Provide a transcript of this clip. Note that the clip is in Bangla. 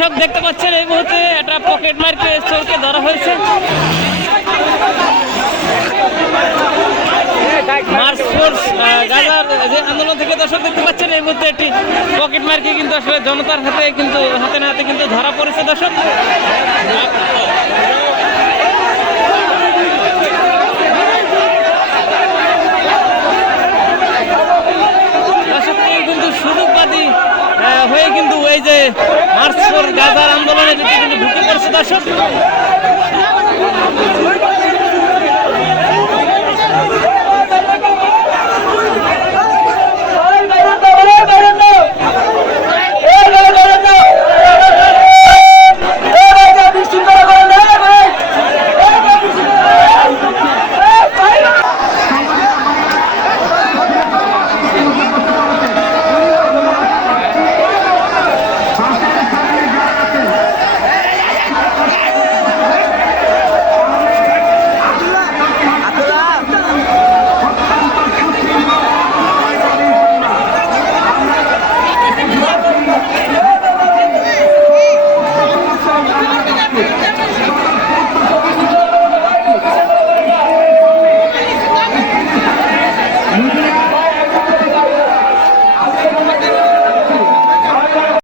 দর্শক দেখতে পাচ্ছেন এই মুহূর্তে একটা পকেট মার্কে চোরকে ধরা হয়েছে। মার্চ ফোর্স গাজার যে আন্দোলন থেকে দর্শক দেখতে পাচ্ছেন এই মুহূর্তে একটি পকেট মার্কে কিন্তু আসলে জনতার হাতে কিন্তু হাতে না হাতে কিন্তু ধরা পড়েছে দর্শক। কিন্তু সুযোগবাদী হয়ে কিন্তু এই যে মার্চ ফর গাজার আন্দোলনে কিন্তু ঢুকে পড়ছে দর্শক।